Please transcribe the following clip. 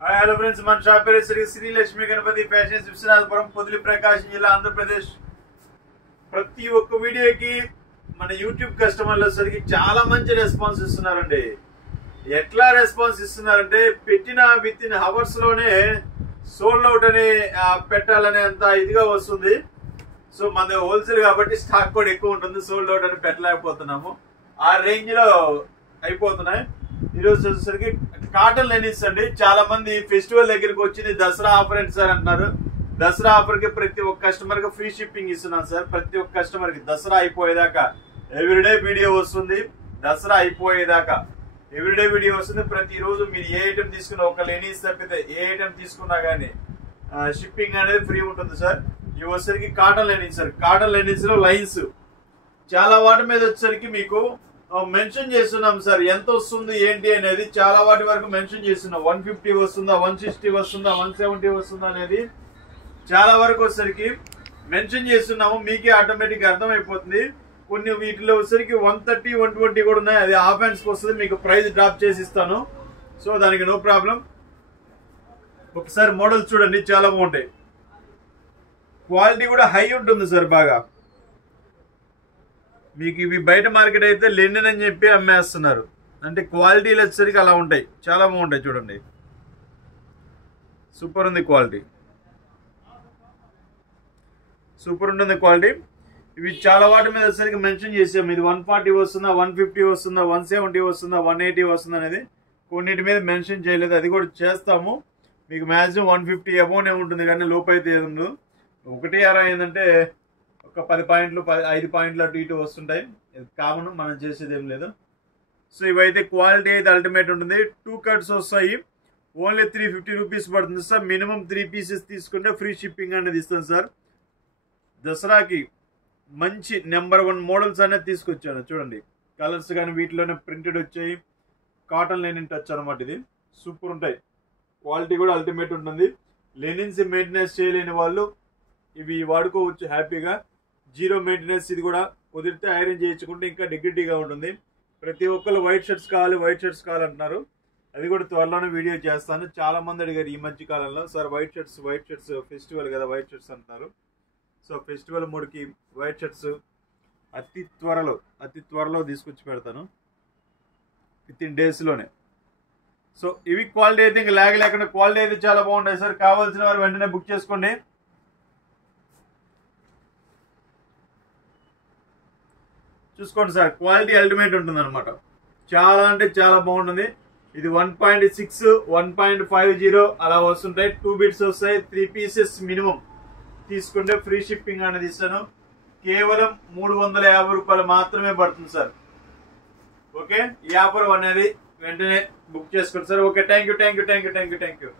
Hello friends, మన shop పేరు Shri Lakshmi Ganapati fashions, Viswanathapuram, Podili, ప్రకాశం జిల్లా, ఆంధ్రప్రదేశ్. ప్రతి ఒక్క వీడియోకి మన యూట్యూబ్ కస్టమర్లు వచ్చేసరికి చాలా మంచి రెస్పాన్స్ ఇస్తున్నారండి. ఎట్లా రెస్పాన్స్ ఇస్తున్నారంటే పెట్టిన విత్ ఇన్ అవర్స్ లోనే సోల్డ్ అవుట్ అని పెట్టాలనే అంత ఇదిగా వస్తుంది. సో మన హోల్సేల్ కాబట్టి స్టాక్ కూడా ఎక్కువ ఉంటుంది, సోల్డ్ అవుట్ అని పెట్టలేకపోతున్నాము. ఆ రేంజ్ లో అయిపోతున్నాయి. ఈరోజు వచ్చేసరికి కాటన్ లెనిన్స్ అండి. చాలా మంది ఫెస్టివల్ దగ్గరికి వచ్చింది దసరా ఆఫర్ ఏంటి సార్ అంటున్నారు. దసరా ఆఫర్ కి ప్రతి ఒక్క కస్టమర్ కి ఫ్రీ షిప్పింగ్ ఇస్తున్నాం సార్. ప్రతి ఒక్క కస్టమర్ కి దసరా అయిపోయేదాకా ఎవ్రీడే వీడియో వస్తుంది. దసరా అయిపోయేదాకా ఎవ్రీడే వీడియో వస్తుంది. ప్రతిరోజు మీరు ఏ ఐటమ్ తీసుకున్నా, ఒక లెనిన్స్ తప్పితే ఏ ఐటమ్ తీసుకున్నా గానీ షిప్పింగ్ అనేది ఫ్రీ ఉంటుంది సార్. ఇవి వచ్చేసరికి cotton linens sir. Cotton linens లో లైన్స్ చాలా వాటి మీద వచ్చేసరికి మీకు మెన్షన్ చేస్తున్నాం సార్. ఎంత వస్తుంది ఏంటి అనేది చాలా వాటి వరకు మెన్షన్ చేస్తున్నాం. 150 వస్తుందా, 160 వస్తుందా, 170 వస్తుందా అనేది చాలా వరకు వచ్చేసరికి మెన్షన్ చేస్తున్నాము. మీకే ఆటోమేటిక్ అర్థమైపోతుంది. కొన్ని వీటిలో వచ్చేసరికి 130, 120 కూడా ఉన్నాయి. అది హాఫ్ హ్యాండ్స్ వస్తుంది. మీకు ప్రైస్ డ్రాప్ చేసి ఇస్తాను. సో దానికి నో ప్రాబ్లం. ఒకసారి మోడల్స్ చూడండి, చాలా బాగుంటాయి. క్వాలిటీ కూడా హై ఉంటుంది సార్. బాగా మీకు ఇవి బయట మార్కెట్ అయితే లెనిన్ అని చెప్పి అమ్మేస్తున్నారు. అంటే క్వాలిటీలు వచ్చేసరికి అలా ఉంటాయి, చాలా బాగుంటాయి. చూడండి, సూపర్ ఉంది క్వాలిటీ, సూపర్ ఉంటుంది క్వాలిటీ. ఇవి చాలా వాటి మీద వచ్చేసరికి మెన్షన్ చేసాము. ఇది 140 వస్తుందా, 150 వస్తుందా, 170 వస్తుందా, 180 వస్తుందా అనేది కొన్నిటి మీద మెన్షన్ చేయలేదు. అది కూడా చేస్తాము. మీకు మ్యాక్సిమం 150 అబోనే ఉంటుంది, కానీ లోపు అయితే ఏదో 1.60 ఏంటంటే ఒక 10 పాయింట్లు 5 పాయింట్లు అటు ఇటు వస్తుంటాయి. ఇది కామన్, మనం చేసేది ఏం లేదు. సో ఇవైతే క్వాలిటీ అయితే అల్టిమేట్ ఉంటుంది. 2 కట్స్ వస్తాయి. ఓన్లీ 350 రూపీస్ పడుతుంది సార్. మినిమం 3 పీసెస్ తీసుకుంటే ఫ్రీ షిప్పింగ్ అనేది ఇస్తాను సార్. దసరాకి మంచి నెంబర్ 1 మోడల్స్ అనేది తీసుకొచ్చాను. చూడండి, కలర్స్ కానీ వీటిలోనే ప్రింటెడ్ వచ్చాయి. కాటన్ లెనిన్ టచ్ అనమాట. ఇది సూపర్ ఉంటాయి. క్వాలిటీ కూడా అల్టిమేట్ ఉంటుంది. లెనిన్స్ మెయింటెనెన్స్ చేయలేని వాళ్ళు ఇవి వాడుకోవచ్చు హ్యాపీగా. Zero maintenance. ఇది కూడా కుదిరితే ఐరన్ చేయించుకుంటే ఇంకా డిగ్నిటీగా ఉంటుంది. ప్రతి ఒక్కరు వైట్ షర్ట్స్ కావాలి, వైట్ షర్ట్స్ కావాలంటున్నారు. అది కూడా త్వరలోనే వీడియో చేస్తాను. చాలా మంది అడిగారు ఈ మధ్య కాలంలో, సార్ వైట్ షర్ట్స్ ఫెస్టివల్ కదా వైట్ షర్ట్స్ అంటున్నారు. సో ఫెస్టివల్ మూడుకి వైట్ షర్ట్స్ అతి త్వరలో తీసుకొచ్చి పెడతాను, విత్ ఇన్ డేస్లోనే. సో ఇవి క్వాలిటీ అయితే ఇంకా లేకుండా క్వాలిటీ అయితే చాలా బాగుంటాయి సార్. కావాల్సిన వారు వెంటనే బుక్ చేసుకోండి. చూసుకోండి సార్, క్వాలిటీ అల్టిమేట్ ఉంటుంది అనమాట. చాలా అంటే చాలా బాగుంటుంది. ఇది 1.6, 1.50 అలా వస్తుంటాయి. 2 బిట్స్ వస్తాయి. 3 పీసెస్ మినిమం తీసుకుంటే ఫ్రీ షిప్పింగ్ అనేది ఇస్తాను. కేవలం 350 రూపాయలు మాత్రమే పడుతుంది సార్. ఓకే, ఈ ఆఫర్ అనేది వెంటనే బుక్ చేసుకోండి సార్. Okay, thank you.